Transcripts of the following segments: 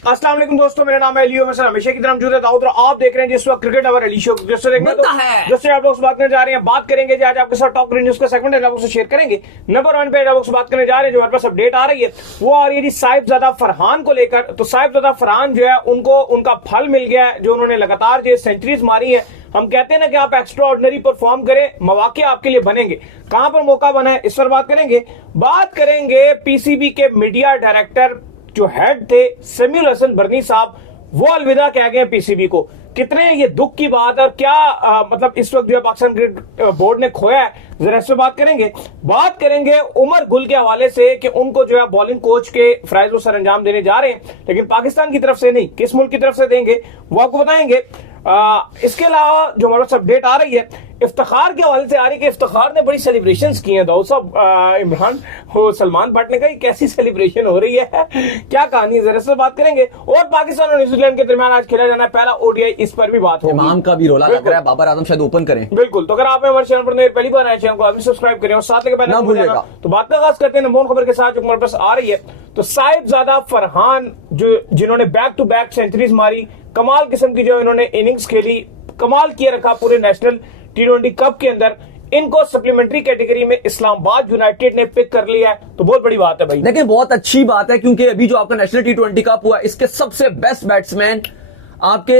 अस्सलाम वालेकुम दोस्तों, मेरा नाम है लियो। मैं हमेशा की तरह मौजूद है दाऊद और आप देख रहे हैं जिस वक्त क्रिकेट अवर अली शो। दोस्तों देखना तो दोस्तों आप लोग से बात करने जा रहे हैं, बात करेंगे आज आपके साथ टॉप न्यूज का सेगमेंट है, आप लोग से शेयर करेंगे। नंबर 1 पे आप लोग से बात करने जा रहे हैं, जो हमारे पास अपडेट आ रही है वो आ रही है जी साहिबजादा फरहान को लेकर। तो साहिबजादा फरहान जो है उनको उनका फल मिल गया है, जो उन्होंने लगातार जो सेंचुरीज मारी है। हम कहते हैं ना कि आप एक्स्ट्रा ऑर्डिनरी परफॉर्म करें, मौके आपके लिए बनेंगे। कहां पर मौका बना है इस पर बात करेंगे। बात करेंगे पीसीबी के मीडिया डायरेक्टर जो हेड थे समीउल हसन बर्नी साहब, वो अलविदा कह गए पीसीबी को। कितने ये दुख की बात और क्या मतलब इस वक्त जो है पाकिस्तान क्रिकेट बोर्ड ने खोया है, जरा इस पर बात करेंगे। बात करेंगे उमर गुल के हवाले से कि उनको जो है बॉलिंग कोच के फराइज सर अंजाम देने जा रहे हैं, लेकिन पाकिस्तान की तरफ से नहीं, किस मुल्क की तरफ से देंगे वो आपको बताएंगे। इसके अलावा जो हमारे पास अपडेट आ रही है इफ्तिखार के हवाले से आ रही है कि इफ्तिखार ने बड़ी सेलिब्रेशंस की हैं। दाऊद साहब, इमरान हो सलमान भट्ट ने कहा कैसी सेलिब्रेशन हो रही है, क्या कहानी है, जरा से बात करेंगे। और पाकिस्तान और न्यूजीलैंड के दरमियान आज खेला जाना है पहला ओडीआई, इस पर भी बात होगी। इमाम का भी रोला लग रहा है, बाबर आजम शायद ओपन करें। बिल्कुल, तो अगर आप हमारे चैनल पर पहली बार आए, चैनल को अभी सब्सक्राइब करें और साथ लेकर पहले भूलिएगा। तो बात का आगाज करते हैं नंबर 1 खबर के साथ जो हमारे पास आ रही है। तो साहिबजादा फरहान जिन्होंने बैक टू बैक सेंचुरीज मारी, कमाल किस्म की जो इन्होंने इनिंग्स खेली, कमाल किया रखा पूरे नेशनल T20 कप के अंदर, इनको सप्लीमेंट्री कैटेगरी में इस्लामाबाद यूनाइटेड ने पिक कर लिया है। तो बहुत बड़ी बात है भाई, लेकिन बहुत अच्छी बात है क्योंकि अभी जो आपका नेशनल T20 कप हुआ, इसके सबसे बेस्ट बैट्समैन आपके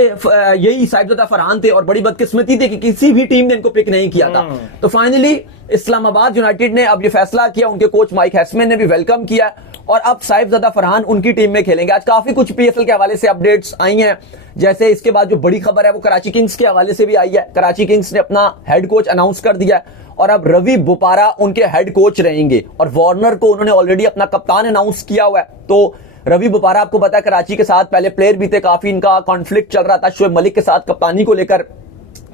यही साहिबजादा फरहान थे और बड़ी बदकिस्मती थी कि किसी भी टीम ने इनको पिक नहीं किया था। तो फाइनली इस्लामाबाद यूनाइटेड ने अब ये फैसला किया, उनके कोच माइक हैसमैन ने भी वेलकम किया और अब साहिबजादा फरहान उनकी टीम में खेलेंगे। आज काफी कुछ पीएसएल के हवाले से अपडेट्स आई हैं, जैसे इसके बाद जो बड़ी खबर है वो कराची किंग्स के हवाले से भी आई है। कराची किंग्स ने अपना हेड कोच अनाउंस कर दिया है और अब रवि बोपारा उनके हेड कोच रहेंगे और वार्नर को उन्होंने ऑलरेडी अपना कप्तान अनाउंस किया हुआ है। तो रवि बोपारा आपको पता है कराची के साथ पहले प्लेयर भी थे, काफी इनका कॉन्फ्लिक्ट चल रहा था शोएब मलिक के साथ कप्तानी को लेकर,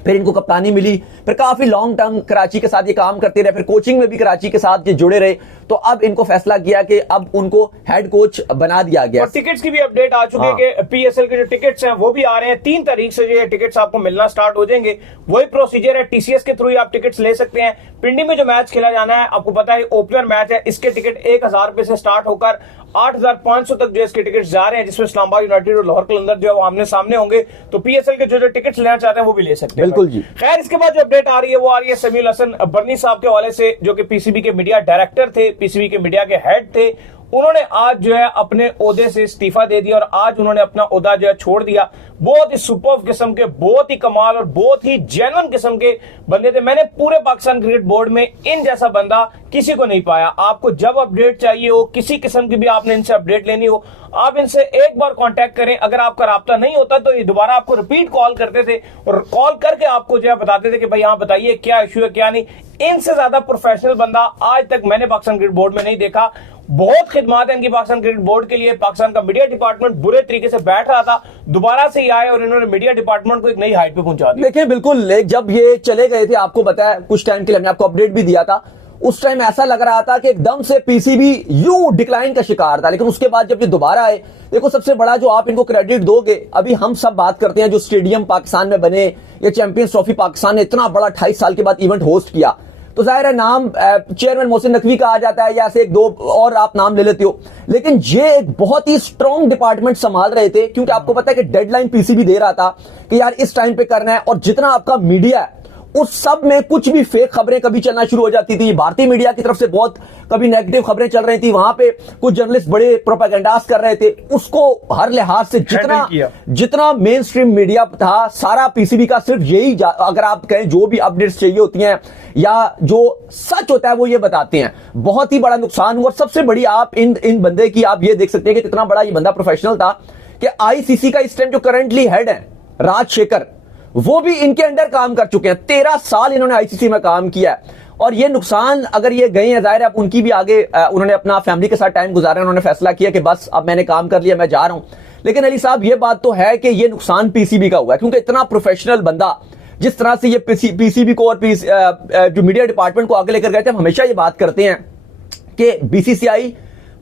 फिर इनको कप्तानी मिली, फिर काफी लॉन्ग टर्म कराची के साथ ये काम करते रहे, फिर कोचिंग में भी कराची के साथ ये जुड़े रहे। तो अब इनको फैसला किया कि अब उनको हेड कोच बना दिया गया। और टिकट्स की भी अपडेट आ चुकी है कि पीएसएल के जो टिकट्स हैं वो भी आ रहे हैं। 3 तारीख से जो टिकट्स आपको मिलना स्टार्ट हो जाएंगे। वही प्रोसीजर है, टीसीएस के थ्रू ही आप टिकट्स ले सकते हैं। पिंडी में जो मैच खेला जाना है आपको पता है ओपनर मैच है, इसके टिकट 1000 रुपए से स्टार्ट होकर 8500 तक जो इसके टिकट जा रहे हैं, जिसमें इस्लामाबाद यूनाइटेड और लाहौर कलंदर जो है वो आमने सामने होंगे। तो पीएसएल के जो टिकट्स लेना चाहते हैं वो भी ले सकते हैं। बिल्कुल जी। खैर, इसके बाद जो अपडेट आ रही है वो आ रही है समीउल हसन बर्नी साहब के हवाले से, जो कि पीसीबी के मीडिया डायरेक्टर थे, पीसीबी के मीडिया के हेड थे। उन्होंने आज जो है अपने ओहदे से इस्तीफा दे दिया और आज उन्होंने अपना ओहदा जो है छोड़ दिया। बहुत ही सुपर्ब किस्म के, बहुत ही कमाल और बहुत ही जेन्युइन किस्म के बंदे थे। मैंने पूरे पाकिस्तान क्रिकेट बोर्ड में इन जैसा बंदा किसी को नहीं पाया। आपको जब अपडेट चाहिए हो, किसी किस्म की भी आपने इनसे अपडेट लेनी हो, आप इनसे एक बार कांटेक्ट करें। अगर आपका राब्ता नहीं होता तो ये दोबारा आपको रिपीट कॉल करते थे और कॉल करके आपको जो है बताते थे कि भाई यहाँ बताइए क्या इशू है क्या नहीं। इनसे ज्यादा प्रोफेशनल बंदा आज तक मैंने पाकिस्तान क्रिकेट बोर्ड में नहीं देखा। बहुत खिदमत है इनकी पाकिस्तान क्रिकेट बोर्ड के लिए। पाकिस्तान का मीडिया डिपार्टमेंट बुरे तरीके से बैठ रहा था, दोबारा से ही आए और इन्होंने मीडिया डिपार्टमेंट को एक नई हाइट पे पहुंचा दिया। देखिए बिल्कुल, जब ये चले गए थे आपको बताया कुछ टाइम के लिए, हमने आपको अपडेट भी दिया था, उस टाइम ऐसा लग रहा था कि एकदम से पीसीबी यूं डिक्लाइन का शिकार था। लेकिन उसके बाद जब ये दोबारा आए, देखो सबसे बड़ा जो आप इनको क्रेडिट दोगे, अभी हम सब बात करते हैं जो स्टेडियम पाकिस्तान में बने, ये चैंपियंस ट्रॉफी पाकिस्तान ने इतना बड़ा 28 साल के बाद इवेंट होस्ट किया, तो जाहिर है नाम चेयरमैन मोहसिन नकवी का आ जाता है या ऐसे 1-2 और आप नाम ले लेते हो। लेकिन ये एक बहुत ही स्ट्रॉन्ग डिपार्टमेंट संभाल रहे थे, क्योंकि आपको पता है कि डेडलाइन पीसीबी दे रहा था कि यार इस टाइम पे करना है, और जितना आपका मीडिया है उस सब में कुछ भी फेक खबरें कभी चलना शुरू हो जाती थी। भारतीय मीडिया की तरफ से बहुत कभी नेगेटिव खबरें चल रही थी, वहां पे कुछ जर्नलिस्ट बड़े प्रोपेगेंडास कर रहे थे, उसको हर लिहाज से जितना मेन स्ट्रीम मीडिया था सारा पीसीबी का सिर्फ यही, अगर आप कहें जो भी अपडेट्स चाहिए होती हैं या जो सच होता है वो ये बताते हैं। बहुत ही बड़ा नुकसान हुआ। सबसे बड़ी आप इन बंदे की आप ये देख सकते हैं कि कितना बड़ा ये बंदा प्रोफेशनल था कि आईसीसी का इस टाइम जो करंटली हेड है राजशेखर, वो भी इनके अंडर काम कर चुके हैं। 13 साल इन्होंने आईसीसी में काम किया है और ये नुकसान अगर ये गए हैं, जाहिर है अब उनकी भी आगे उन्होंने अपना फैमिली के साथ टाइम गुजारा, उन्होंने फैसला किया कि बस अब मैंने काम कर लिया, मैं जा रहा हूं। लेकिन अली साहब ये बात तो है कि ये नुकसान पीसीबी का हुआ है, क्योंकि इतना प्रोफेशनल बंदा जिस तरह से ये पीसीबी को और जो मीडिया डिपार्टमेंट को आगे लेकर गए थे। हम हमेशा ये बात करते हैं कि बीसीसीआई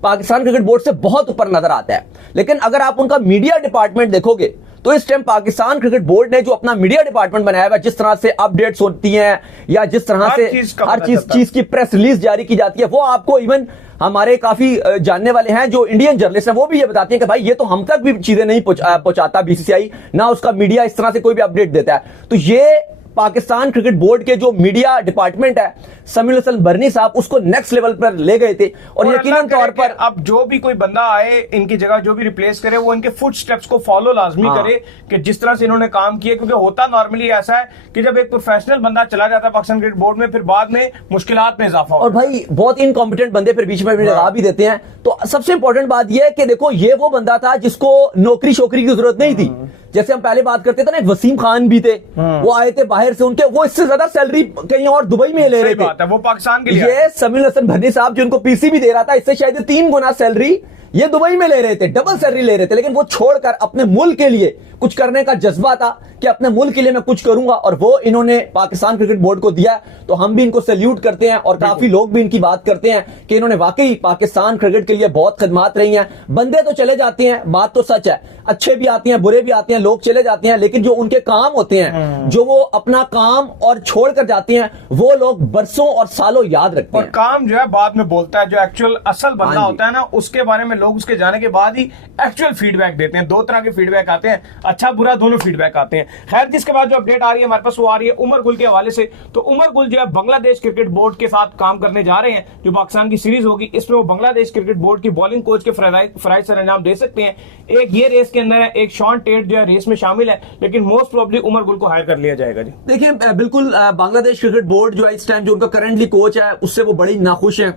पाकिस्तान क्रिकेट बोर्ड से बहुत ऊपर नजर आता है, लेकिन अगर आप उनका मीडिया डिपार्टमेंट देखोगे तो इस टाइम पाकिस्तान क्रिकेट बोर्ड ने जो अपना मीडिया डिपार्टमेंट बनाया हुआ है, जिस तरह से अपडेट्स होती हैं या जिस तरह से हर चीज की प्रेस रिलीज जारी की जाती है, वो आपको इवन हमारे काफी जानने वाले हैं जो इंडियन जर्नलिस्ट हैं, वो भी ये बताते हैं कि भाई ये तो हम तक भी चीजें नहीं पहुंचाता बीसीसीआई, ना उसका मीडिया इस तरह से कोई भी अपडेट देता है। तो ये पाकिस्तान क्रिकेट बोर्ड के जो मीडिया डिपार्टमेंट है, समीर हसन बरनी साहब उसको नेक्स्ट लेवल पर ले गए थे। और यकीनन तौर पर अब जो भी कोई बंदा आए इनकी जगह, जो भी रिप्लेस करे, वो इनके फुट स्टेप्स को फॉलो लाजमी करे कि जिस तरह से इन्होंने काम किया। क्योंकि होता नॉर्मली ऐसा है कि जब एक प्रोफेशनल बंदा चला जाता है पाकिस्तान क्रिकेट बोर्ड में, फिर बाद में मुश्किलात में इजाफा और भाई बहुत इनकॉम्पिटेंट बंदे फिर बीच में लगा भी देते हैं। तो सबसे इंपॉर्टेंट बात यह है कि देखो ये वो बंदा था जिसको नौकरी शोकरी की जरूरत नहीं थी। जैसे हम पहले बात करते थे ना, एक वसीम खान भी थे, वो आए थे बाहर से, उनके वो इससे ज्यादा सैलरी कहीं और दुबई में ले रहे थे। वो पाकिस्तान के लिए ये समीर हसन भरनी साहब जो उनको पीसी भी दे रहा था, इससे शायद 3 गुना सैलरी ये दुबई में ले रहे थे, डबल सैलरी ले रहे थे। लेकिन वो छोड़कर अपने मुल्क के लिए कुछ करने का जज्बा था कि अपने मुल्क के लिए मैं कुछ करूंगा, और वो इन्होंने पाकिस्तान क्रिकेट बोर्ड को दिया। तो हम भी इनको सैल्यूट करते हैं और काफी लोग भी इनकी बात करते हैं कि इन्होंने वाकई पाकिस्तान क्रिकेट के लिए बहुत खिदमत रही हैं। बंदे तो चले जाते हैं, बात तो सच है, अच्छे भी आते हैं, बुरे भी आते हैं, लोग चले जाते हैं, लेकिन जो उनके काम होते हैं, जो वो अपना काम और छोड़ कर जाते हैं, वो लोग बरसों और सालों याद रखते हैं। और काम जो है बाद में बोलता है, जो एक्चुअल असल बंदा होता है ना, उसके बारे में लोग उसके जाने के बाद ही एक्चुअल फीडबैक देते हैं। 2 तरह के फीडबैक आते हैं, अच्छा बुरा दोनों फीडबैक आते हैं। खैर, जिसके बाद जो अपडेट आ रही है हमारे पास, वो आ रही है उमर गुल के हवाले से। तो उमर गुल जो है बांग्लादेश क्रिकेट बोर्ड के साथ काम करने जा रहे हैं, जो पाकिस्तान की सीरीज होगी, इसमें वो बांग्लादेश क्रिकेट बोर्ड की बॉलिंग कोच के फराइज सर अंजाम दे सकते हैं। एक ये रेस के अंदर है, एक शॉन टेट जो है रेस में शामिल है, लेकिन मोस्ट प्रोबेबली उमर गुल को हायर कर लिया जाएगा। जी देखिए, बिल्कुल बांग्लादेश क्रिकेट बोर्ड जो है इस टाइम जो उनका करंटली कोच है, उससे वो बड़ी नाखुश है।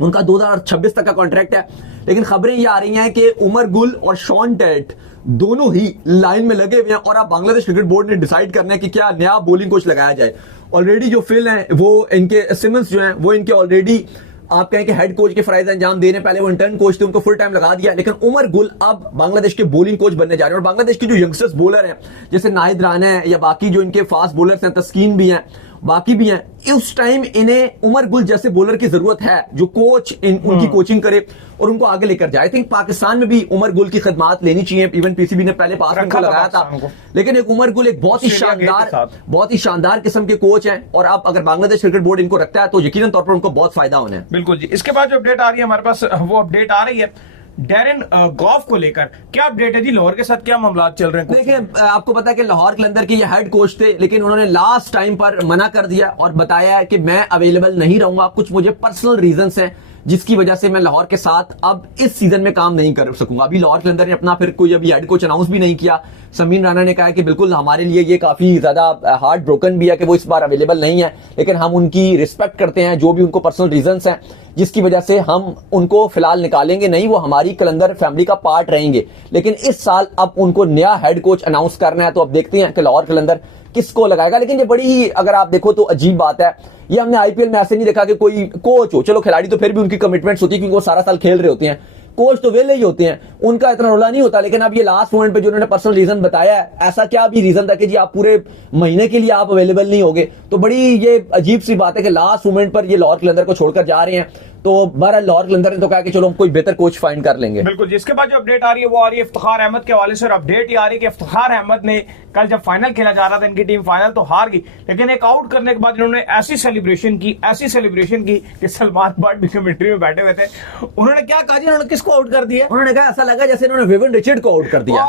उनका 2026 तक का कॉन्ट्रैक्ट है, लेकिन खबरें ये आ रही हैं कि उमर गुल और शॉन टेट दोनों ही लाइन में लगे हुए हैं, और अब बांग्लादेश क्रिकेट बोर्ड ने डिसाइड करना है कि क्या नया बॉलिंग कोच लगाया जाए। ऑलरेडी जो फिल हैं वो इनके सिमंस जो हैं वो इनके ऑलरेडी आप कहें कि हेड कोच के फराइज अंजाम देने, पहले वो इंटर्न कोच थे, उनको फुल टाइम लगा दिया। लेकिन उमर गुल अब बांग्लादेश के बॉलिंग कोच बनने जा रहे हैं। और बांग्लादेश के जो यंगस्टर्स बॉलर हैं, जैसे नाहिद राना है या बाकी जो इनके फास्ट बॉलर्स हैं, तस्कीन भी हैं, बाकी भी हैं, उस टाइम इन्हें उमर गुल जैसे बॉलर की जरूरत है जो कोच उनकी कोचिंग करे और उनको आगे लेकर जाए। आई थिंक पाकिस्तान में भी उमर गुल की खिदमत लेनी चाहिए। इवन पीसीबी ने पहले पास में लगाया था, लेकिन एक उमर गुल एक बहुत ही शानदार किस्म के कोच हैं, और अब अगर बांग्लादेश क्रिकेट बोर्ड इनको रखता है तो यकीनन तौर पर उनको बहुत फायदा होना है। बिल्कुल जी। इसके बाद जो अपडेट आ रही है हमारे पास, वो अपडेट आ रही है डैरेन गॉफ को लेकर। क्या अपडेट है जी, लाहौर के साथ क्या मामला चल रहे हैं? देखिए, आपको पता है कि लाहौर कलंदर के ये हेड कोच थे, लेकिन उन्होंने लास्ट टाइम पर मना कर दिया और बताया है कि मैं अवेलेबल नहीं रहूंगा, कुछ मुझे पर्सनल रीजंस हैं जिसकी वजह से मैं लाहौर के साथ अब इस सीजन में काम नहीं कर सकूंगा। अभी लाहौर कलंदर ने अपना फिर कोई अभी हेड कोच अनाउंस भी नहीं किया। समीर राणा ने कहा कि बिल्कुल हमारे लिए ये काफी ज्यादा हार्ट ब्रोकन भी है कि वो इस बार अवेलेबल नहीं है, लेकिन हम उनकी रिस्पेक्ट करते हैं, जो भी उनको पर्सनल रीजंस हैं जिसकी वजह से हम उनको फिलहाल निकालेंगे नहीं, वो हमारी कलंदर फैमिली का पार्ट रहेंगे। लेकिन इस साल अब उनको नया हेड कोच अनाउंस करना है, तो अब देखते हैं कि लाहौर कलंदर किसको लगाएगा। लेकिन ये बड़ी ही, अगर आप देखो तो अजीब बात है, ये हमने आईपीएल में ऐसे नहीं देखा कि कोई कोच हो, चलो खिलाड़ी तो फिर भी उनकी कमिटमेंट्स होती है क्योंकि वो सारा साल खेल रहे होते हैं, कोच तो वेले ही होते हैं, उनका इतना रोला नहीं होता। लेकिन अब ये लास्ट मोमेंट पे जो उन्होंने पर्सनल रीजन बताया है, ऐसा क्या भी रीजन था कि जी आप पूरे महीने के लिए आप अवेलेबल नहीं होगे, तो बड़ी ये अजीब सी बात है कि लास्ट मोमेंट पर ये लाहौर कलंदर को छोड़कर जा रहे हैं। तो बहरहाल लाहौर कलंदर ने तो कहा कि चलो हम कोई बेहतर कोच फाइंड कर लेंगे। बिल्कुल। जिसके बाद जो अपडेट आ रही है वो आ रही है इफ्तिखार अहमद के हवाले से। और अपडेट ये आ रही है कि इफ्तिखार अहमद ने कल जब फाइनल खेला जा रहा था, इनकी टीम फाइनल तो हार गई, लेकिन एक आउट करने के बाद इन्होंने ऐसी सेलिब्रेशन की कि सलमान बट भी कमेंट्री में बैठे हुए थे। उन्होंने क्या कहा जी, उन्होंने किसको आउट कर दिया? उन्होंने कहा ऐसा लगा जैसे इन्होंने विविन रिचर्ड को आउट कर दिया।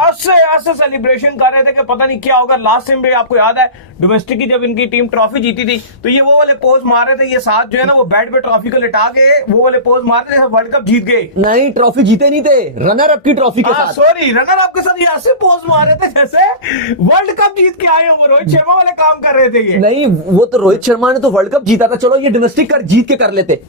ऐसे सेलिब्रेशन कर रहे थे कि पता नहीं क्या होगा। लास्ट टाइम भी आपको याद है डोमेस्टिक की जब इनकी टीम ट्रॉफी जीती थी, तो ये वो वाले पोज मार रहे थे, ये साथ जो है ना वो बैट पे ट्रॉफी को लिटा के वो वाले पोज मार रहे थे, वर्ल्ड कप जीत गए। नहीं, ट्रॉफी जीते नहीं थे, रनर अप की ट्रॉफी के साथ। सॉरी, रनर अप के साथ ये ऐसे पोज मार रहे थे जैसे वर्ल्ड कप जीत के आए हो। रोहित शर्मा वाले काम कर रहे थे ये। नहीं, वो तो रोहित शर्मा ने तो वर्ल्ड कप जीता था, चलो ये डोमेस्टिक कर जीत के कर लेते,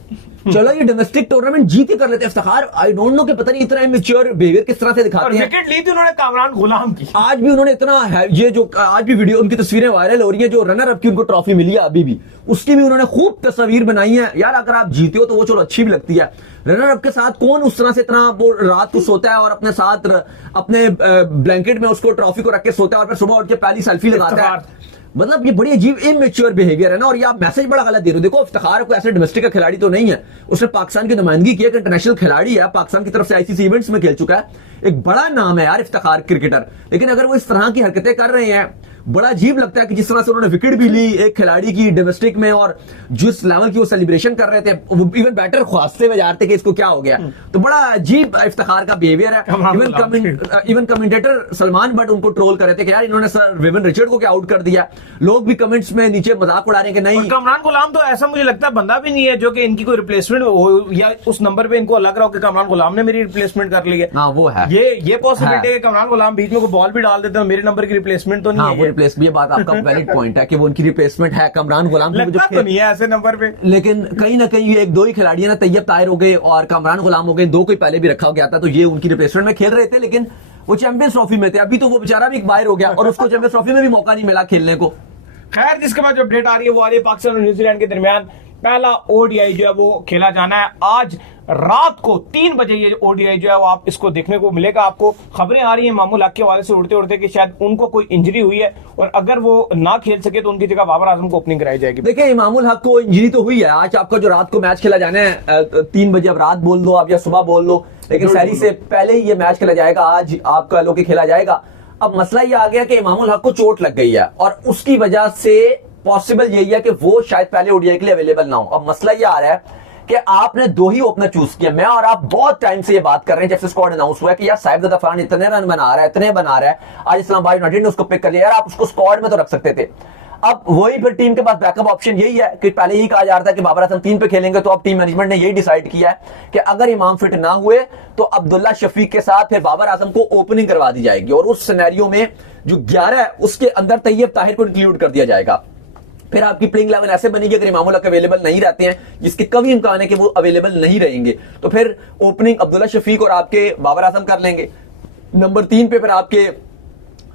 चलो ये डोमेस्टिक टूर्नामेंट जीत के कर लेते। इफ्तिखार आई डोंट नो कि पता नहीं इतना इमेच्योर बिहेवियर किस तरह से दिखाते हैं। विकेट ली थी उन्होंने कामरान गुलाम की। आज भी उन्होंने इतना ये जो आज भी वीडियो उनकी तस्वीरें वायरल हो रही है, जो रनर अप की उनको ट्रॉफी मिली है अभी भी, उसकी भी उन्होंने खूब तस्वीर बनाई है। यार अगर आप जीते हो तो वो चलो अच्छी भी लगती है। रनर अप के साथ कौन उस तरह से इतना वो रात को सोता है और अपने साथ अपने ब्लैंकेट में उसको ट्रॉफी को रख के सोता है और फिर सुबह उठ के पहली सेल्फी लगाता है। मतलब ये बड़ी अजीब इमेच्योर बिहेवियर है ना, और ये आप मैसेज बड़ा गलत दे रहे हो। देखो, इफ्तिखार को ऐसे डोमेस्टिक का खिलाड़ी तो नहीं है, उसने पाकिस्तान की नुमाइंदगी की है, इंटरनेशनल खिलाड़ी है, पाकिस्तान की तरफ से आईसीसी इवेंट्स में खेल चुका है, एक बड़ा नाम है यार इफ्तिखार क्रिकेटर। लेकिन अगर वो इस तरह की हरकतें कर रहे हैं, बड़ा अजीब लगता है कि जिस तरह से उन्होंने विकेट भी ली एक खिलाड़ी की डोमेस्टिक में, और जिस लेवल की वो सेलिब्रेशन कर रहे थे, इवन बैटर ख्वास्ते हुए जा रहे थे कि इसको क्या हो गया। तो बड़ा अजीब इफ्तिखार का बिहेवियर है। इवन कमेंटेटर सलमान बट उनको ट्रोल कर रहे थे कि यार इन्होंने सर विविन रिचर्ड को क्या आउट कर दिया। लोग भी कमेंट्स में नीचे मजाक उड़ा रहे हैं कि नहीं, कमरान गुलाम तो ऐसा मुझे लगता है बंदा भी नहीं है जो कि इनकी कोई रिप्लेसमेंट हो, या उस नंबर पे इनको लग रहा हो कि कमरान गुलाम ने मेरी रिप्लेसमेंट कर ली है। हाँ वो है, ये पॉसिबिलिटी है कमरान गुलाम बीच में को बॉल भी डाल देते हैं, मेरे नंबर की रिप्लेसमेंट तो नहीं हाँ, है। वो रिप्लेसमेंट, ये बात आपका वैलिड पॉइंट है कि वो उनकी रिप्लेसमेंट है कमरान गुलाम की, लगता तो नहीं है ऐसे नंबर पे। लेकिन कहीं ना कहीं ये एक दो ही खिलाड़ी है ना, तैयब ताहिर हो गए और कमरान गुलाम हो गए, दो कोई पहले भी रखा गया था, तो ये उनकी रिप्लेसमेंट में खेल रहे थे। लेकिन वो चैंपियंस ट्रॉफी में थे, अभी तो वो बेचारा भी बाहर हो गया और उसको चैंपियंस ट्रॉफी में भी मौका नहीं मिला खेलने को। खैर, जिसके बाद जो अपडेट आ रही है वो आ रही है पाकिस्तान और न्यूजीलैंड के दरमियान पहला ओडीआई जो है वो खेला जाना है आज रात को 3 बजे। ये ओडीआई जो है वो आप इसको देखने को मिलेगा। आपको खबरें आ रही हैं मामूल हक के हवाले से उड़ते उड़ते कि शायद उनको कोई इंजरी हुई है और अगर वो ना खेल सके तो उनकी जगह बाबर आजम को ओपनिंग कराई जाएगी। देखिए इमामुल हक को इंजरी तो हुई है। आज आपका जो रात को मैच खेला जाना है 3 बजे, अब रात बोल दो आप या सुबह बोल लो, लेकिन सहरी से पहले ही ये मैच खेला जाएगा। आज आपका लोग खेला जाएगा। अब मसला ये आ गया कि इमामुल हक को चोट लग गई है और उसकी वजह से पॉसिबल यही है कि वो शायद पहले ओडीआई के लिए अवेलेबल ना हो। अब मसला ये आ रहा है कि आपने 2 ही ओपनर चूज किया। मैं और आप बहुत टाइम से ये बात कर रहे हैं जब से स्क्वाड अनाउंस हुआ है कि यार साहिब फरहान इतने रन बना रहा है, इतने बना रहा है, आज इस्लामाबाद यूनाइटेड ने उसको पिक कर लिया। यार आप उसको स्क्वाड में तो रख सकते थे। अब वही फिर टीम के पास बैकअप ऑप्शन यही है कि पहले ही कहा जा रहा था कि बाबर आजम 3 पे खेलेंगे, तो अब टीम मैनेजमेंट ने यही डिसाइड किया है कि अगर इमाम फिट ना हुए तो अब्दुल्ला शफीक के साथ फिर बाबर आजम को ओपनिंग करवा दी जाएगी और उस सिनेरियो में जो 11 है उसके अंदर तैयब ताहिर को इंक्लूड कर दिया जाएगा। फिर आपकी प्लेइंग 11 ऐसे बनेगी अगर इमामुल हक अवेलेबल नहीं रहते हैं, जिसके कभी इम्कान है कि वो अवेलेबल नहीं रहेंगे, तो फिर ओपनिंग अब्दुल्ला शफीक और आपके बाबर आजम कर लेंगे। नंबर 3 पे फिर आपके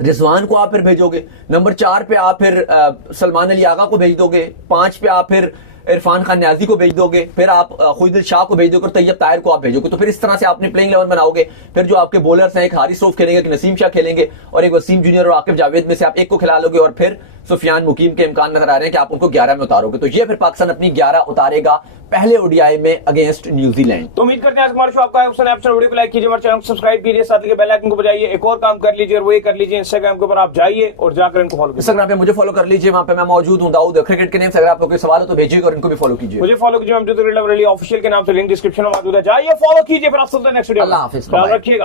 रिजवान को आप फिर भेजोगे। नंबर 4 पे आप फिर सलमान अली आगा को भेज दोगे। 5 पे आप फिर इरफान खान न्याजी को भेज दोगे। फिर आप खुदिल शाह को भेज दोगे और तैयब ताहिर को आप भेजोगे। तो फिर इस तरह से आपने प्लेइंग 11 बनाओगे। फिर जो आपके बॉलर्स हैं, एक हारिस रऊफ खेलेंगे, एक नसीम शाह खेलेंगे और एक वसीम जूनियर और आकिब जावेद में से आप एक को खिला लोगे और फिर सुफियान मुकीम के इम्कान नजर आ रहे हैं कि आप उनको 11 में उतारोगे। तो ये फिर पाकिस्तान अपनी 11 उतारेगा पहले ओडीआई में अगेंस्ट न्यूजीलैंड। तो उम्मीद करते हैं आज हमारे शो आपका वीडियो को लाइक कीजिए, हमारे चैनल को सब्सक्राइब कीजिए, साथ ही बेल आइकन को बजाइए। एक और काम कर लीजिए और वो ये कर लीजिए, इंस्टाग्राम के ऊपर आप जाइए और जाकर इनको फॉलो कीजिए। इंस्टाग्राम पे मुझे फॉलो कर लीजिए, वहां पे मैं मौजूद हूं दाऊद क्रिकेट के नेम से। अगर आपको कोई सवाल हो तो भेजिएगा और इनको भी फॉलो कीजिए। मुझे फॉलो कीजिए ऑफिशियल के नाम से, लिंक डिस्क्रिप्शन में मौजूद है, जाइए फॉलो कीजिए। फिर आपसे नेक्स्ट वीडियो, अल्लाह हाफिज, ख्याल रखिएगा।